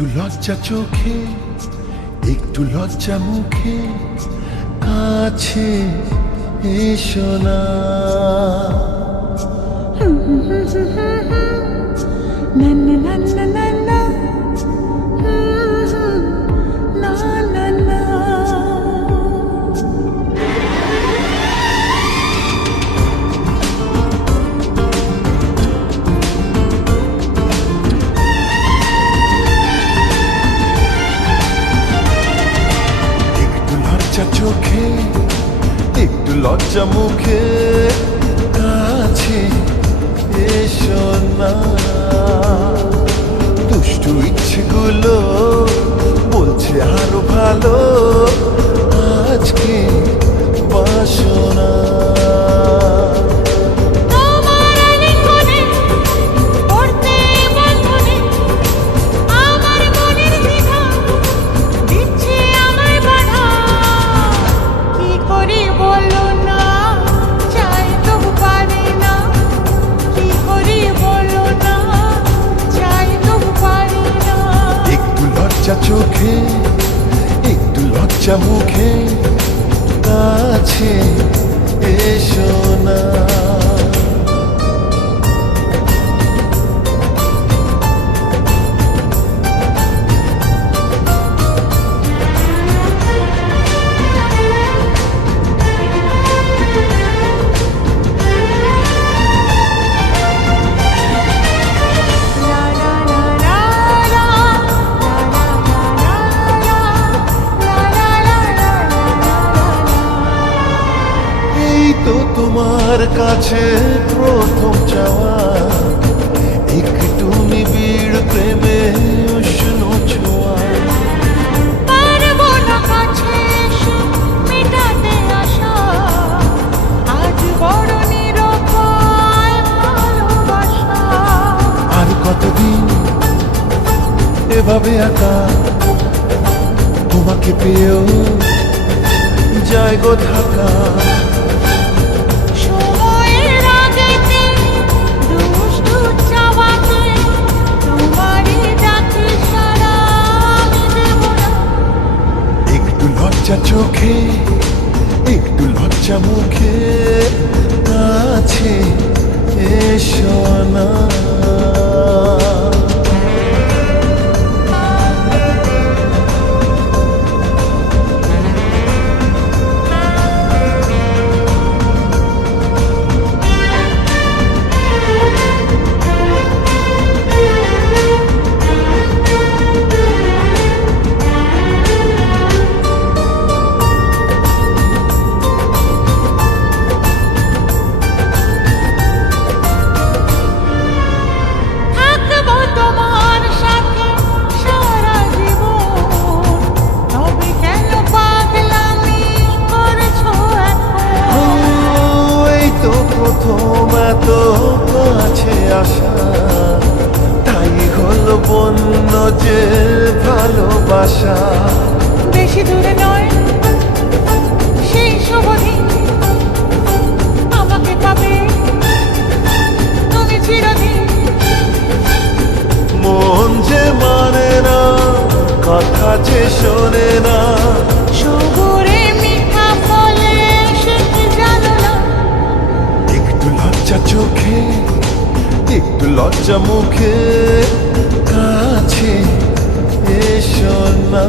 একটু লজ্জা চোখে, একটু লজ্জা মুখে, কাছে এসো না। না না না না না না না না না। একটু লজ্জা চোখে, একটু লজ্জা মুখে, কাছে এসো না। দুষ্টু ইচ্ছেগুলো বলছে আরো ভালো, আজকে বাসনা। চোখে একটু লজ্জা মুখে, কাছে এসো না। তো তোমার কাছে প্রথম চাওয়া, একটু নিবিড় প্রেমে উষ্ণ ছোঁয়া। পারবো না কাছে এসে মেটাতে আশা, আজ বড় নিরুপায় ভালোবাসা। আর কতদিন এভাবে একা তোমাকে পেয়েও যায় গো ঢাকা। লজ্জা চোখে একটু লজ্জা মুখে, কাছে এসো না। তো কাছে আসা, তাই হলো বন্য যে ভালোবাসা। বেশি দূরে নয় সেই শুভ দিন, আমাকে পাবে তুমি চিরদিন। মন যে মানে না, কথা যে শোনে না, সবুরে মিঠা ফলে সে কি জানো না। একটু লজ্জা চোখে একটু লজ্জা মুখে, কাছে এসো না।